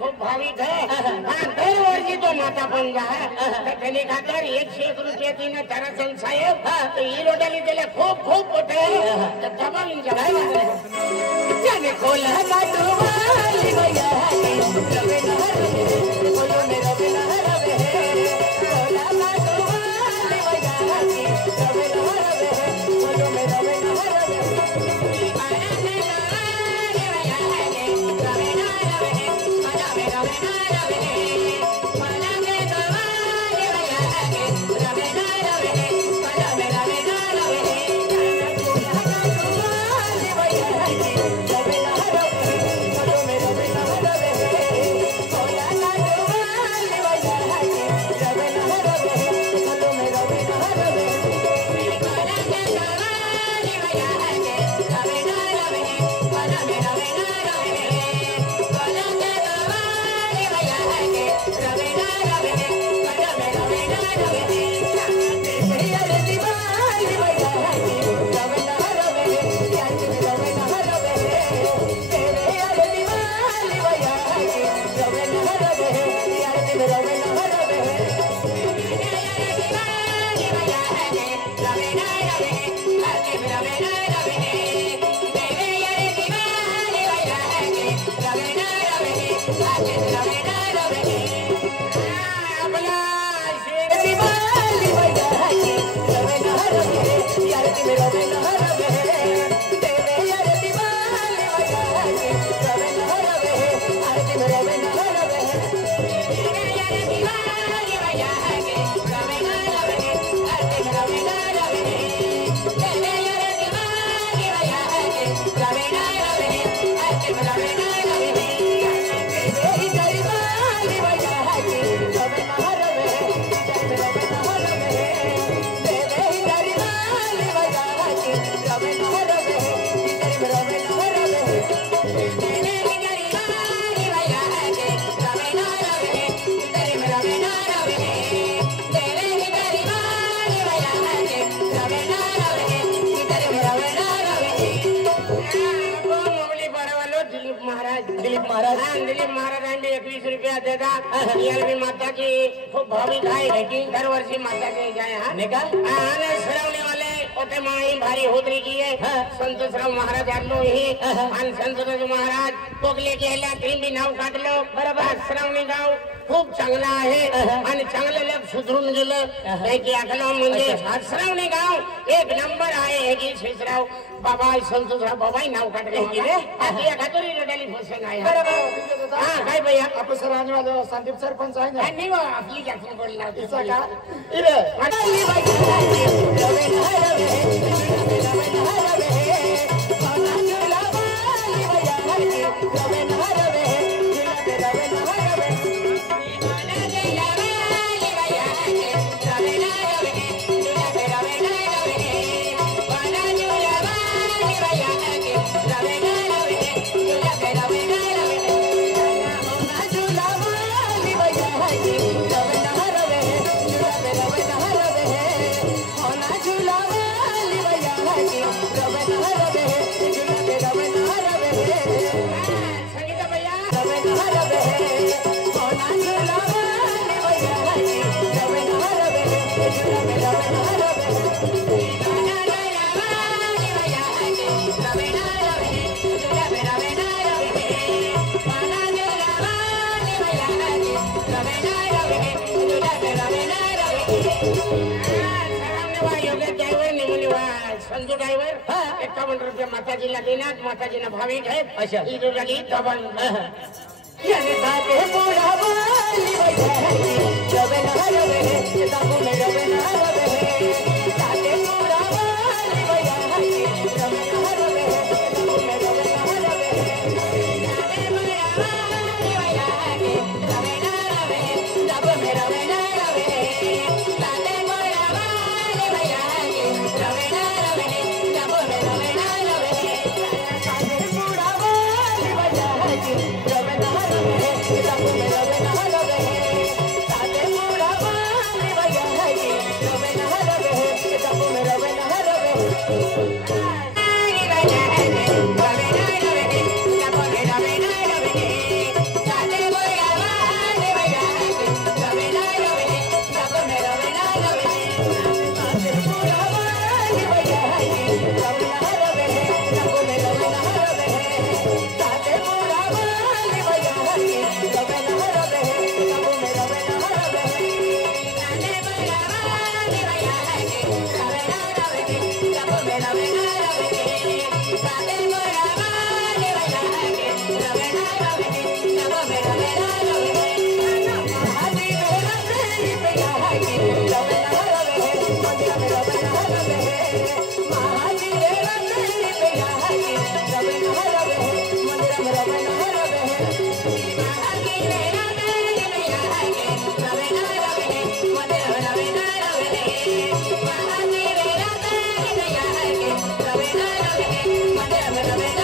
खूप भाविक आहे दरवर्षी तो माता पण जाय त्याने खातर 101 रुपये तिने ताराचंद साहेब ही लोटाली त्याला खूप खूप मोठे दबावून जाने खोला काटवाली भैया रवे नहरवे बोलो मेरा बेला रवे खोला काटवाली भैया रवे नहरवे बोलो मेरा बेला रवे दिलीप महाराजांनी 21 रुपया देतात याला माता की खूप भाविक आहे दरवर्षी माता के जाए हा नाही का श्रावणी वाले ओटे माई भारी होतरी की है संतोषराव महाराज आलो ही आणि संतोषराव महाराज पोगले गेल्या त्रिंबी नाव काढलं बरोबर श्रावणी गाव खूप चांगला आहे आणि चांगलं लोक सुधरून गेलं की आखला म्हणजे श्रावणी गाव एक नंबर आहे हे की शिसराव बाबाई संतोषराव बाबाई नाव काढले गेले आणि या खातरी रडाली फसन आहे बरोबर हा काय भैया आपलं सर आणि माझं संदीप सरपंच आहे ना आणि आपली जास्त बोलला तिचा का इरे संजू ड्रायव्हर 51 रुपये माताजीला देण्यात माताजीला भाविक आहेत इरुडली दबंग याने साथे पोळा बाली वैयाची जवे नहरवे दाबून जवे नहरवे साथे पोळा बाली वैयाची जवे नहरवे दाबून जवे नहरवे साथे पोळा बाली वैयाची जवे नहरवे दाबून जवे नहरवे साथे पोळा बाली वैयाची जवे नहरवे दाबून जवे नहरवे साथे पोळा बाली वैयाची जवे Madame